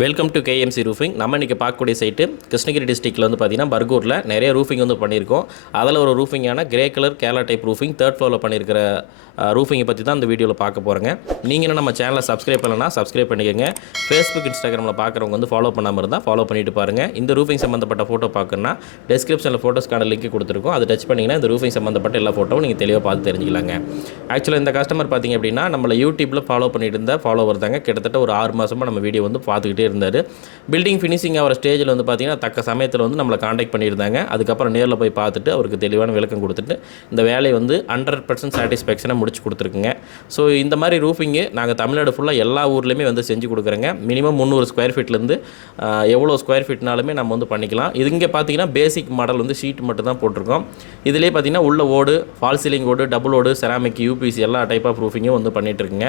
Welcome to KMC roofing நம்ம இன்றைக்கி பார்க்கக்கூடிய சைட்டு கிருஷ்ணகிரி டிஸ்ட்ரிக்ட்டில் வந்து பார்த்திங்கன்னா பர்கூரில் நிறைய ரூஃபிங் வந்து பண்ணியிருக்கோம். அதில் ஒரு ரூஃபிங்கான grey colour Kerala type roofing third ஃப்ளோரில் பண்ணியிருக்கிற ரூஃபிங்கை பற்றி தான் இந்த வீடியோவில் பார்க்க போகிறேங்க நீங்கள் என்ன நம்ம சேனலை சப்ஸ்கிரைப் பண்ணலன்னா சப்ஸ்கிரைப் பண்ணிக்கோங்க. ஃபேஸ்புக் இன்ஸ்டாகிராமில் பார்க்குறவங்க வந்து ஃபாலோ பண்ணாமல் இருந்தால் ஃபாலோ பண்ணிட்டு பாருங்கள் இந்த ரூஃபிங் சம்மந்தப்பட்ட ஃபோட்டோ பார்க்கணுன்னா டிஸ்கிரிப்ஷனில் ஃபோட்டோஸ்க்கான லிங்க் கொடுத்துருக்கோம். அதை டச் பண்ணிங்கன்னா இந்த ரூஃபிங் சம்மந்தப்பட்ட எல்லா ஃபோட்டோவும் நீங்கள் தெளிவாக பார்த்து தெரிஞ்சுக்கலாங்க. ஆக்சுவலாக இந்த கஸ்டமர் பார்த்தீங்க அப்படின்னா நம்மளை யூடியூப்பில் ஃபாலோ பண்ணிட்டு இருந்த ஃபாலோவர் தாங்க. கிட்டத்தட்ட ஒரு ஆறு மாதமாக நம்ம வீடியோ வந்து பார்த்துக்கிட்டே இருந்தார் பில்டிங் ஃபினிஷிங் ஆகிற ஸ்டேஜில் வந்து பார்த்தீங்கன்னா தக்க சமயத்தில் வந்து நம்மளை காண்டாக்ட் பண்ணியிருந்தாங்க. அதுக்கப்புறம் நேரில் போய் பார்த்துட்டு அவருக்கு தெளிவான விளக்கம் கொடுத்துட்டு இந்த வேலையை வந்து ஹண்ட்ரட் பர்சன்ட் சாட்டிஸ்ஃபேக்ஷனாக முடிச்சு கொடுத்துருக்குங்க. ஸோ இந்த மாதிரி ரூஃபிங்கு நாங்கள் தமிழ்நாடு ஃபுல்லாக எல்லா ஊர்லேயுமே வந்து செஞ்சு கொடுக்குறோங்க. மினிமம் முந்நூறு ஸ்கொயர் ஃபீட்லேருந்து எவ்வளோ ஸ்கொயர் ஃபீட்னாலுமே நம்ம வந்து பண்ணிக்கலாம். இது இங்கே பார்த்தீங்கன்னா பேசிக் மாடல் வந்து ஷீட் மட்டும் தான் போட்டிருக்கோம். இதிலே பார்த்தீங்கன்னா உள்ள ஓடு ஃபால் சீலிங் ஓடு டபுள் ஓடு செராமிக் யூபிசி எல்லா டைப் ஆஃப் ரூஃபிங்கும் வந்து பண்ணிகிட்ருக்குங்க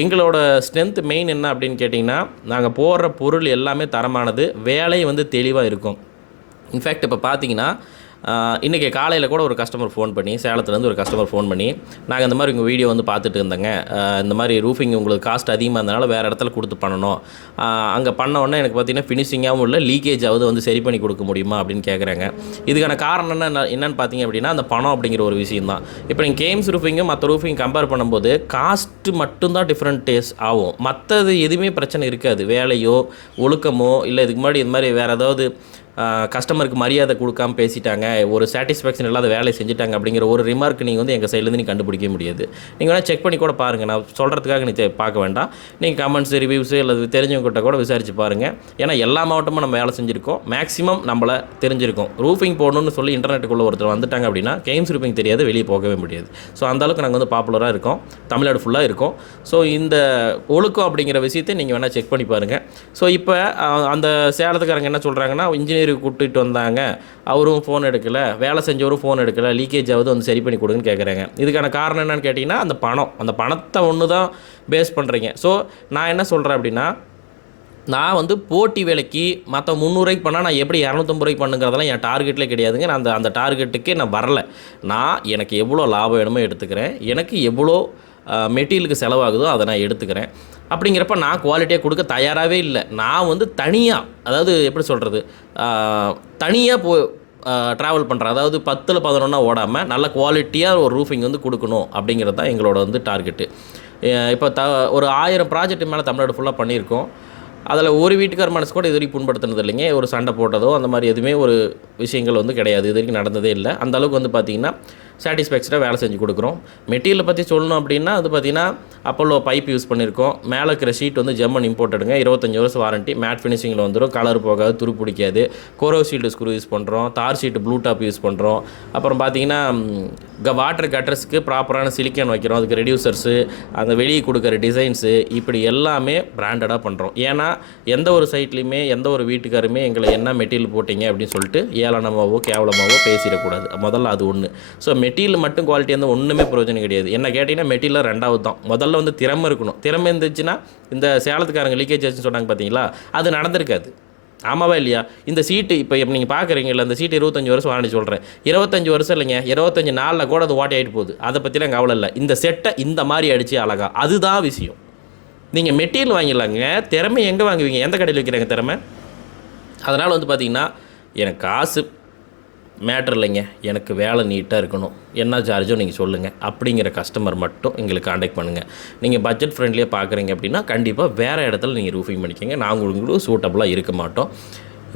எங்களோட ஸ்ட்ரென்த் மெயின் என்ன அப்படின்னு கேட்டிங்கன்னா நாங்கள் போடுற பொருள் எல்லாமே தரமானது. வேலை வந்து தெளிவாக இருக்கும். இன்ஃபேக்ட் இப்போ பார்த்தீங்கன்னா இன்றைக்கி காலையில் கூட ஒரு கஸ்டமர் ஃபோன் பண்ணி சேலத்துலேருந்து ஒரு கஸ்டமர் ஃபோன் பண்ணி நாங்கள் இந்த மாதிரி உங்கள் வீடியோ வந்து பார்த்துட்டு இருந்தேங்க. இந்த மாதிரி ரூஃபிங் உங்களுக்கு காஸ்ட் அதிகமாக இருந்தனால வேறு இடத்துல கொடுத்து பண்ணணும். அங்கே பண்ண உடனே எனக்கு பார்த்தீங்கன்னா ஃபினிஷிங்காகவும் இல்லை லீக்கேஜ் ஆகுது வந்து சரி பண்ணி கொடுக்க முடியுமா அப்படின்னு கேட்குறாங்க இதுக்கான காரணம் என்ன என்னென்னு பார்த்தீங்க அப்படின்னா அந்த பணம் அப்படிங்கிற ஒரு விஷயம் தான் இப்போ நீங்கள் கேம்ஸ் ரூஃபிங்கும் மற்ற ரூஃபிங் கம்பேர் பண்ணும்போது காஸ்ட்டு மட்டும்தான் டிஃப்ரெண்ட் டேஸ்ட் ஆகும். மற்றது எதுவுமே பிரச்சனை இருக்காது. வேலையோ ஒழுக்கமோ இல்லை இதுக்கு முன்னாடி இது மாதிரி வேறு ஏதாவது கஸ்டமருக்கு மரியாதை கொடுக்காம பேசிட்டாங்க. ஒரு சாட்டிஸ்ஃபேக்ஷன் இல்லாத வேலையை செஞ்சுட்டாங்க அப்படிங்கிற ஒரு ரிமார்க் நீங்கள் வந்து எங்கள் சைட்லேருந்து நீ கண்டுபிடிக்க முடியாது. நீங்கள் வேணால் செக் பண்ணி கூட பாருங்கள் நான் சொல்கிறதுக்காக நீ தெ- பார்க்க வேண்டாம். நீங்கள் கமெண்ட்ஸ் ரிவ்யூஸ் அல்லது தெரிஞ்சவங்ககிட்ட கூட விசாரிச்சு பாருங்கள் ஏன்னா எல்லா மாவட்டமும் நம்ம வேலை செஞ்சுருக்கோம். மேக்ஸிமம் நம்மளை தெரிஞ்சிருக்கோம். ரூஃபிங் போடணும்னு சொல்லி இன்டர்நெட்டுக்குள்ளே ஒருத்தர் வந்துட்டாங்க அப்படின்னா கேம்ஸ் ரூஃபிங் தெரியாது வெளியே போகவே முடியாது. ஸோ அந்தளவுக்கு நாங்கள் வந்து பாப்புலராக இருக்கோம். தமிழ்நாடு ஃபுல்லாக இருக்கும். ஸோ இந்த ஒழுக்கம் அப்படிங்கிற விஷயத்தை நீங்கள் வேணால் செக் பண்ணி பாருங்கள் ஸோ இப்போ அந்த சேலத்துக்காரங்க என்ன சொல்கிறாங்கன்னா இன்ஜினியருக்கு கூட்டிகிட்டு வந்தாங்க. அவரும் ஃபோன் எடுக்கலை. வேலை செஞ்சவரும் ஃபோன் எடுக்கலை. லீக்கேஜ் ஆகுது வந்து சரி பண்ணி கொடுங்கன்னு கேட்குறாங்க இதுக்கான காரணம் என்னென்னு கேட்டிங்கன்னா அந்த பணம். அந்த பணத்தை ஒன்று தான் பேஸ் பண்ணுறீங்க ஸோ நான் என்ன சொல்கிறேன் அப்படின்னா நான் வந்து போட்டி விலைக்கு மற்ற முந்நூறுரூவாய்க்கு பண்ணால் நான் எப்படி இரநூத்தம்பது ரூபாய்க்கு பண்ணுங்கிறதெல்லாம் என் டார்கெட்டில் கிடையாதுங்க. நான் அந்த அந்த டார்கெட்டுக்கே நான் வரல. நான் எனக்கு எவ்வளோ லாபம் வேணுமோ எடுத்துக்கிறேன். எனக்கு எவ்வளோ மெட்டீரியலுக்கு செலவாகுதோ அதை நான் எடுத்துக்கிறேன். அப்படிங்கிறப்ப நான் குவாலிட்டியாக கொடுக்க தயாராகவே இல்லை. நான் வந்து தனியாக அதாவது எப்படி சொல்கிறது தனியாக போ ட்ராவல் பண்ணுறேன் அதாவது பத்தில் பதினொன்றா ஓடாமல் நல்ல குவாலிட்டியாக ஒரு ரூஃபிங் வந்து கொடுக்கணும் அப்படிங்கிறது தான் எங்களோட வந்து டார்கெட்டு இப்போ த ஒரு ஆயிரம் ப்ராஜெக்ட் மேலே தமிழ்நாடு ஃபுல்லாக பண்ணியிருக்கோம். அதில் ஒரு வீட்டுக்கார மனசு கூட இது வரைக்கும் புண்படுத்தினது இல்லைங்க. ஒரு சண்டை போட்டதோ அந்த மாதிரி எதுவுமே ஒரு விஷயங்கள் வந்து கிடையாது. இது வரைக்கும் நடந்ததே இல்லை. அந்தளவுக்கு வந்து பார்த்திங்கன்னா சாட்டிஸ்ஃபேக்ஷனாக வேலை செஞ்சு கொடுக்குறோம். மெட்டீரியலை பற்றி சொல்லணும் அப்படின்னா அது பார்த்திங்கன்னா அப்போலோ பைப் யூஸ் பண்ணியிருக்கோம் மேலே இருக்கிற ஷீட் வந்து ஜெர்மன் இம்போர்ட்டடுங்க இருபத்தஞ்சி வருஷம் வாரண்ட்டி மேட் ஃபினிஷிங்கில் வந்துடும் கலர் போகாது துரு பிடிக்காது. கோரோ ஷீல்டு ஸ்க்ரூ யூஸ் பண்ணுறோம் தார் ஷீட் ப்ளூ டாப் யூஸ் பண்ணுறோம் அப்புறம் பார்த்தீங்கன்னா வாட்டர் கட்டர்ஸ்க்கு ப்ராப்பரான சிலிக்கன் வைக்கிறோம். அதுக்கு ரெடியூசர்ஸு அந்த வெளியே கொடுக்குற டிசைன்ஸு இப்படி எல்லாமே பிராண்டடாக பண்ணுறோம் ஏன்னா எந்த ஒரு சைட்லேயுமே எந்த ஒரு வீட்டுக்காருமே எங்களை என்ன மெட்டீரியல் போட்டீங்க அப்படின்னு சொல்லிட்டு ஏளனமாகவோ கேவலமாகவோ பேசிடக்கூடாது. முதல்ல அது ஒன்று ஸோ மெட் மெட்டீரியல் மட்டும் குவாலிட்டி வந்து ஒன்றுமே பிரயோஜனம் கிடையாது. என்ன கேட்டிங்கன்னா மெட்டீரியல் ரெண்டாவது தான். முதல்ல வந்து திறமை இருக்கணும். திறமை இருந்துச்சுன்னா இந்த சேலத்துக்காரங்க லீக்கேஜ் ஆச்சுன்னு சொன்னாங்க பார்த்தீங்களா அது நடந்திருக்காது. ஆமாவா இல்லையா? இந்த சீட்டு இப்போ இப்போ நீங்கள் பார்க்குறீங்கல்ல இந்த சீட்டு இருபத்தஞ்சி வருஷம் வாங்கி சொல்கிறேன் இருபத்தஞ்சி வருஷம் இல்லைங்க இருபத்தஞ்சி நாளில் கூட அது ஓட்டி ஆகிட்டு போகுது. அதை பற்றிலாம் கவலை இல்லை. இந்த செட்டை இந்த மாதிரி அடித்து அழகா. அதுதான் விஷயம். நீங்கள் மெட்டீரியல் வாங்கிடலாங்க. திறமை எங்கே வாங்குவீங்க? எந்த கடையில் விற்கிறாங்க திறமை? அதனால் வந்து பார்த்திங்கன்னா எனக்கு காசு மேட்ரு இல்லைங்க. எனக்கு வேலை நீட்டாக இருக்கணும். என்ன சார்ஜோ நீங்கள் சொல்லுங்கள் அப்படிங்கிற கஸ்டமர் மட்டும் எங்களுக்கு காண்டாக்ட் பண்ணுங்கள் நீங்கள் பட்ஜெட் ஃப்ரெண்ட்லியாக பார்க்குறீங்க அப்படின்னா கண்டிப்பாக வேறு இடத்துல நீங்கள் ரூஃபிங் பண்ணிக்கோங்க. நாங்கள் உங்களுக்கு சூட்டபுளாக இருக்க மாட்டோம்.